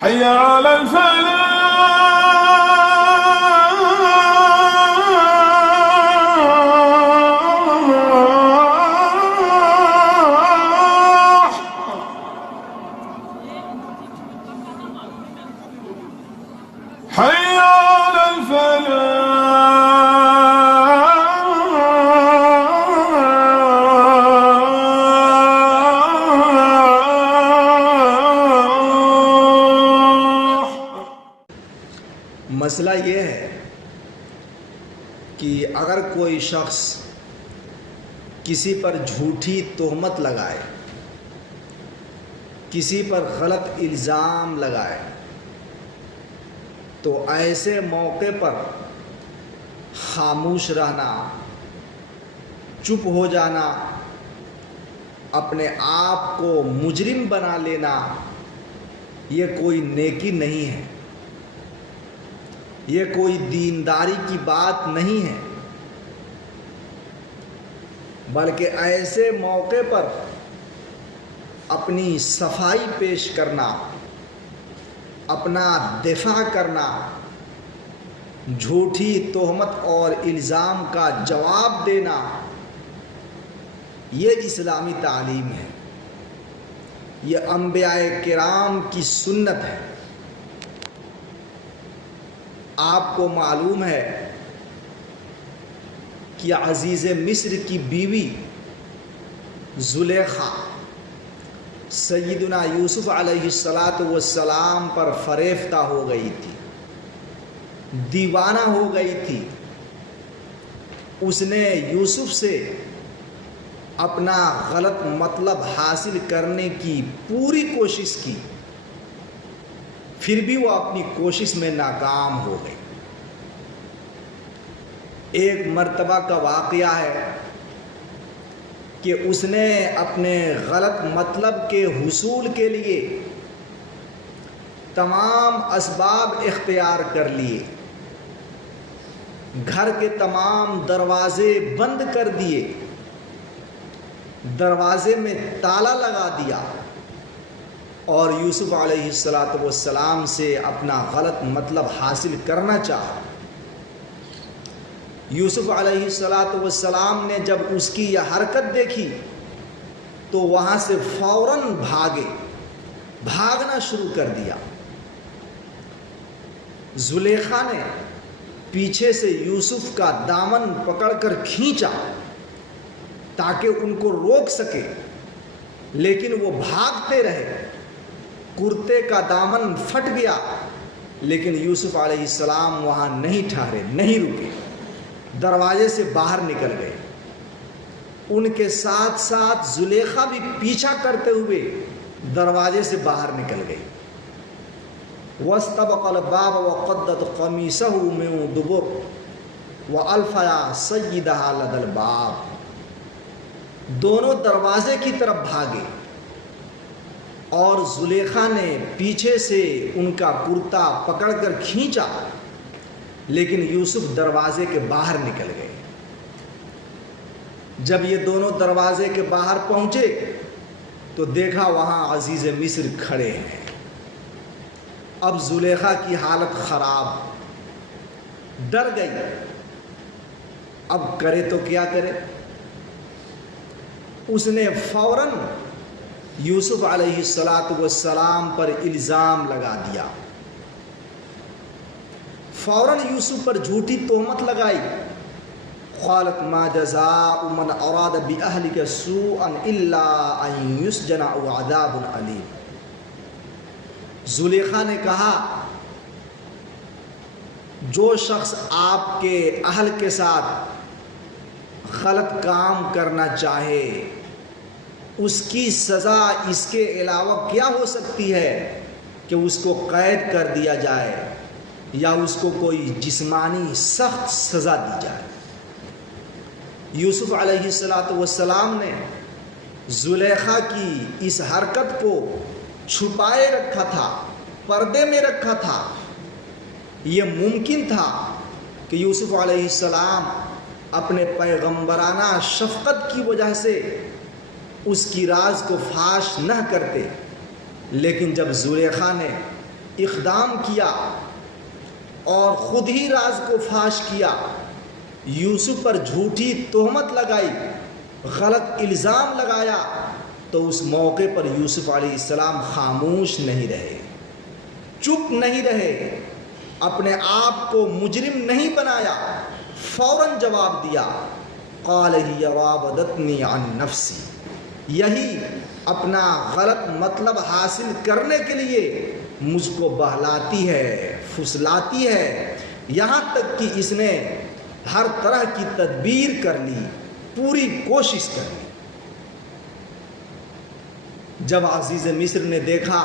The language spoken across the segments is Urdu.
حي على الفلاح. حي على مسئلہ یہ ہے کہ اگر کوئی شخص کسی پر جھوٹی تہمت لگائے، کسی پر غلط الزام لگائے، تو ایسے موقع پر خاموش رہنا، چپ ہو جانا، اپنے آپ کو مجرم بنا لینا، یہ کوئی نیکی نہیں ہے، یہ کوئی دینداری کی بات نہیں ہے، بلکہ ایسے موقع پر اپنی صفائی پیش کرنا، اپنا دفاع کرنا، جھوٹی تہمت اور الزام کا جواب دینا، یہ اسلامی تعلیم ہے، یہ انبیاء کرام کی سنت ہے۔ آپ کو معلوم ہے کہ عزیز مصر کی بیوی زلیخا سیدنا یوسف علیہ السلام پر فریفتہ ہو گئی تھی، دیوانہ ہو گئی تھی۔ اس نے یوسف سے اپنا غلط مطلب حاصل کرنے کی پوری کوشش کی، پھر بھی وہ اپنی کوشش میں ناکام ہو گئی۔ ایک مرتبہ کا واقعہ ہے کہ اس نے اپنے غلط مطلب کے حصول کے لیے تمام اسباب اختیار کر لیے، گھر کے تمام دروازے بند کر دیے، دروازے میں تالا لگا دیا، اور یوسف علیہ السلام سے اپنا غلط مطلب حاصل کرنا چاہا۔ یوسف علیہ السلام نے جب اس کی یہ حرکت دیکھی تو وہاں سے فوراً بھاگنا شروع کر دیا۔ زلیخا نے پیچھے سے یوسف کا دامن پکڑ کر کھینچا تاکہ ان کو روک سکے، لیکن وہ بھاگتے رہے۔ کرتے کا دامن پھٹ گیا، لیکن یوسف علیہ السلام وہاں نہیں ٹھہرے، نہیں رکے، دروازے سے باہر نکل گئے۔ ان کے ساتھ ساتھ زلیخا بھی پیچھا کرتے ہوئے دروازے سے باہر نکل گئی۔ وَاسْتَبَقَ الْبَابَ وَقَدَّتْ قَمِيصَهُ مِن دُبُرٍ وَأَلْفَ سَيِّدَهَا لَدَى الْبَابِ۔ دونوں دروازے کی طرف بھاگے اور زلیخا نے پیچھے سے ان کا کرتا پکڑ کر کھینچا، لیکن یوسف دروازے کے باہر نکل گئے۔ جب یہ دونوں دروازے کے باہر پہنچے تو دیکھا وہاں عزیز مصر کھڑے ہیں۔ اب زلیخا کی حالت خراب، ڈر گئی، اب کرے تو کیا کرے؟ اس نے فوراً یوسف علیہ السلام پر الزام لگا دیا، فوراً یوسف پر جھوٹی تہمت لگائی۔ قالت ما جزاء من اراد باهلك سوءا الا ان يسجن او عذاب الیم۔ زلیخا نے کہا، جو شخص آپ کے اہل کے ساتھ غلط کام کرنا چاہے اس کی سزا اس کے علاوہ کیا ہو سکتی ہے کہ اس کو قید کر دیا جائے یا اس کو کوئی جسمانی سخت سزا دی جائے۔ یوسف علیہ السلام نے زلیخا کی اس حرکت کو چھپائے رکھا تھا، پردے میں رکھا تھا۔ یہ ممکن تھا کہ یوسف علیہ السلام اپنے پیغمبرانہ شفقت کی وجہ سے اس کی راز کو فاش نہ کرتے، لیکن جب زلیخا نے اقدام کیا اور خود ہی راز کو فاش کیا، یوسف پر جھوٹی تہمت لگائی، غلط الزام لگایا، تو اس موقع پر یوسف علیہ السلام خاموش نہیں رہے، چپ نہیں رہے، اپنے آپ کو مجرم نہیں بنایا، فوراً جواب دیا، قال ہی راودتنی عن نفسی، یہی اپنا غلط مطلب حاصل کرنے کے لیے مجھ کو بہلاتی ہے، پھسلاتی ہے، یہاں تک کہ اس نے ہر طرح کی تدبیر کر لی، پوری کوشش کر لی۔ جب عزیز مصر نے دیکھا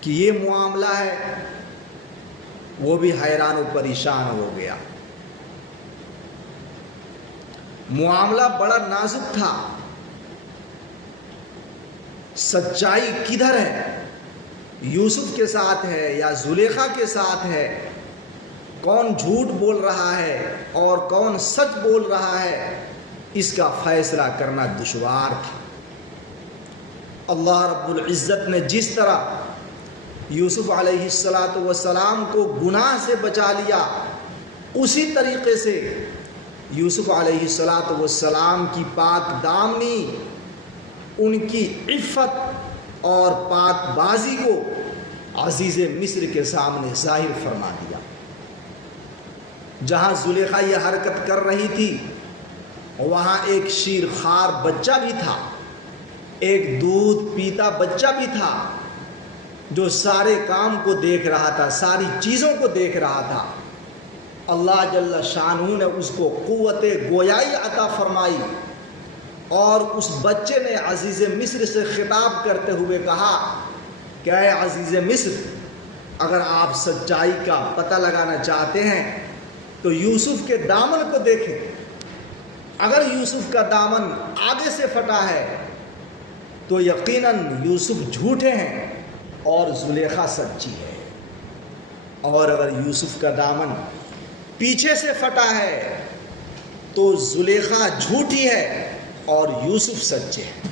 کہ یہ معاملہ ہے، وہ بھی حیران و پریشان ہو گیا۔ معاملہ بڑا نازک تھا، سچائی کدھر ہے؟ یوسف کے ساتھ ہے یا زلیخا کے ساتھ ہے؟ کون جھوٹ بول رہا ہے اور کون سچ بول رہا ہے؟ اس کا فیصلہ کرنا دشوار تھا۔ اللہ رب العزت نے جس طرح یوسف علیہ السلام کو گناہ سے بچا لیا، اسی طریقے سے یوسف علیہ السلام کی پاک دامنی، ان کی عفت اور پاک بازی کو عزیز مصر کے سامنے ظاہر فرما دیا۔ جہاں زلیخا یہ حرکت کر رہی تھی، وہاں ایک شیرخوار بچہ بھی تھا، ایک دودھ پیتا بچہ بھی تھا، جو سارے کام کو دیکھ رہا تھا، ساری چیزوں کو دیکھ رہا تھا۔ اللہ جل شانہ نے اس کو قوت گویائی عطا فرمائی، اور اس بچے نے عزیز مصر سے خطاب کرتے ہوئے کہا کہ اے عزیز مصر، اگر آپ سچائی کا پتہ لگانا چاہتے ہیں تو یوسف کے دامن کو دیکھیں۔ اگر یوسف کا دامن آگے سے پھٹا ہے تو یقیناً یوسف جھوٹے ہیں اور زلیخا سچی ہے، اور اگر یوسف کا دامن پیچھے سے پھٹا ہے تو زلیخا جھوٹی ہے اور یوسف سچے ہیں۔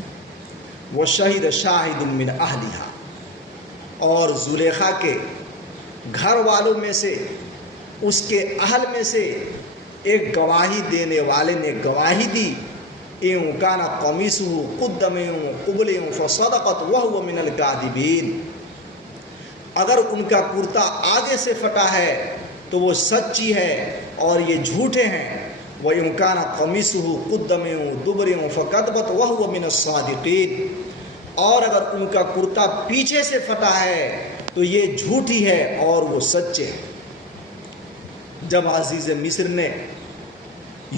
وَشَهِدَ شَاهِدٌ مِّنْ أَهْلِهَا، اور زلیخا کے گھر والوں میں سے، اس کے اہل میں سے ایک گواہی دینے والے نے گواہی دی، اِن كَانَ قَمِيصُهُ قُدَّ مِن قُبُلٍ فَصَدَقَتْ وَهُوَ مِنَ الْكَاذِبِينَ، اگر ان کا کرتا آگے سے پھٹا ہے تو وہ سچی ہے اور یہ جھوٹے ہیں۔ وَإِن كَانَ قَمِيصُهُ قُدَّ مِن دُبُرٍ فَكَذَبَتْ وَهُوَ مِنَ الصَّادِقِينَ، اور اگر ان کا کرتا پیچھے سے پھٹا ہے تو یہ جھوٹی ہے اور وہ سچے ہیں۔ جب عزیز مصر نے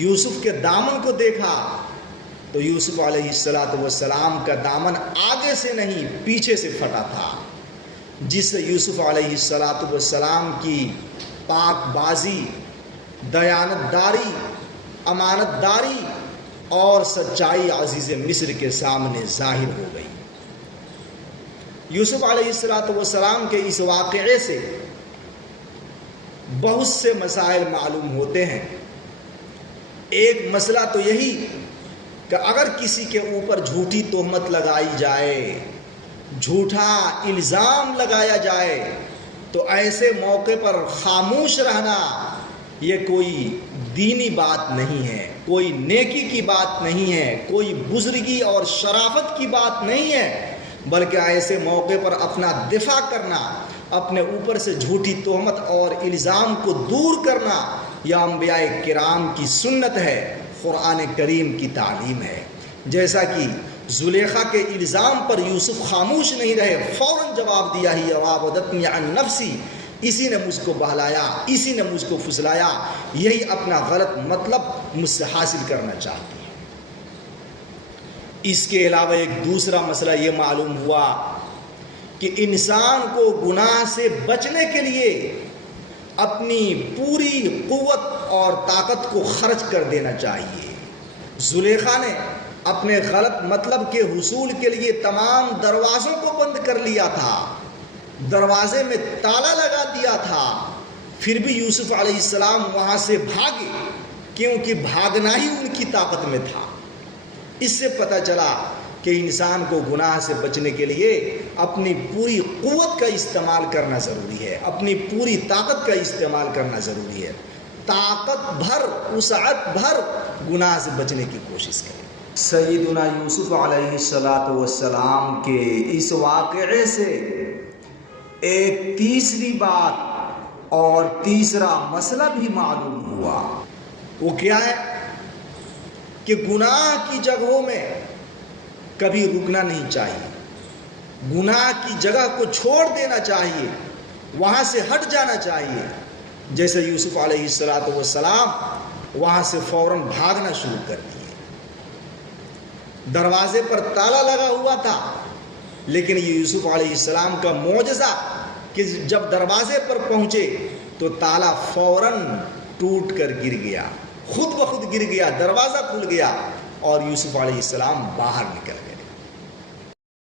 یوسف کے دامن کو دیکھا تو یوسف علیہ السلام کا دامن آگے سے نہیں پیچھے سے پھٹا تھا، جس سے یوسف علیہ السلام کی پاک بازی، دیانت داری، امانت داری اور سچائی عزیز مصر کے سامنے ظاہر ہو گئی۔ یوسف علیہ السلام کے اس واقعے سے بہت سے مسائل معلوم ہوتے ہیں۔ ایک مسئلہ تو یہی کہ اگر کسی کے اوپر جھوٹی تہمت لگائی جائے، جھوٹا الزام لگایا جائے، تو ایسے موقع پر خاموش رہنا یہ کوئی دینی بات نہیں ہے، کوئی نیکی کی بات نہیں ہے، کوئی بزرگی اور شرافت کی بات نہیں ہے، بلکہ ایسے موقع پر اپنا دفاع کرنا، اپنے اوپر سے جھوٹی تہمت اور الزام کو دور کرنا، یہ انبیاء کرام کی سنت ہے، قرآن کریم کی تعلیم ہے۔ جیسا کہ زلیخا کے الزام پر یوسف خاموش نہیں رہے، فوراً جواب دیا، ہی راودتنی عن نفسی، اسی نے مجھ کو بہلایا، اسی نے مجھ کو پھسلایا، یہی اپنا غلط مطلب مجھ سے حاصل کرنا چاہتی ہے۔ اس کے علاوہ ایک دوسرا مسئلہ یہ معلوم ہوا کہ انسان کو گناہ سے بچنے کے لیے اپنی پوری قوت اور طاقت کو خرچ کر دینا چاہیے۔ زلیخا نے اپنے غلط مطلب کے حصول کے لیے تمام دروازوں کو بند کر لیا تھا، دروازے میں تالا لگا دیا تھا، پھر بھی یوسف علیہ السلام وہاں سے بھاگے، کیونکہ بھاگنا ہی ان کی طاقت میں تھا۔ اس سے پتہ چلا کہ انسان کو گناہ سے بچنے کے لیے اپنی پوری قوت کا استعمال کرنا ضروری ہے، اپنی پوری طاقت کا استعمال کرنا ضروری ہے، طاقت بھر، وسعت بھر گناہ سے بچنے کی کوشش کریں۔ سیدنا یوسف علیہ السلام کے اس واقعے سے ایک تیسری بات اور تیسرا مسئلہ بھی معلوم ہوا۔ وہ کیا ہے کہ گناہ کی جگہوں میں کبھی رکنا نہیں چاہیے، گناہ کی جگہ کو چھوڑ دینا چاہیے، وہاں سے ہٹ جانا چاہیے۔ جیسے یوسف علیہ السلام وہاں سے فوراً بھاگنا شروع کر دیے۔ دروازے پر تالا لگا ہوا تھا، لیکن یہ یوسف علیہ السلام کا معجزہ کہ جب دروازے پر پہنچے تو تالا فوراً ٹوٹ کر گر گیا، خود بخود گر گیا، دروازہ کھل گیا اور یوسف علیہ السلام باہر نکل گئے۔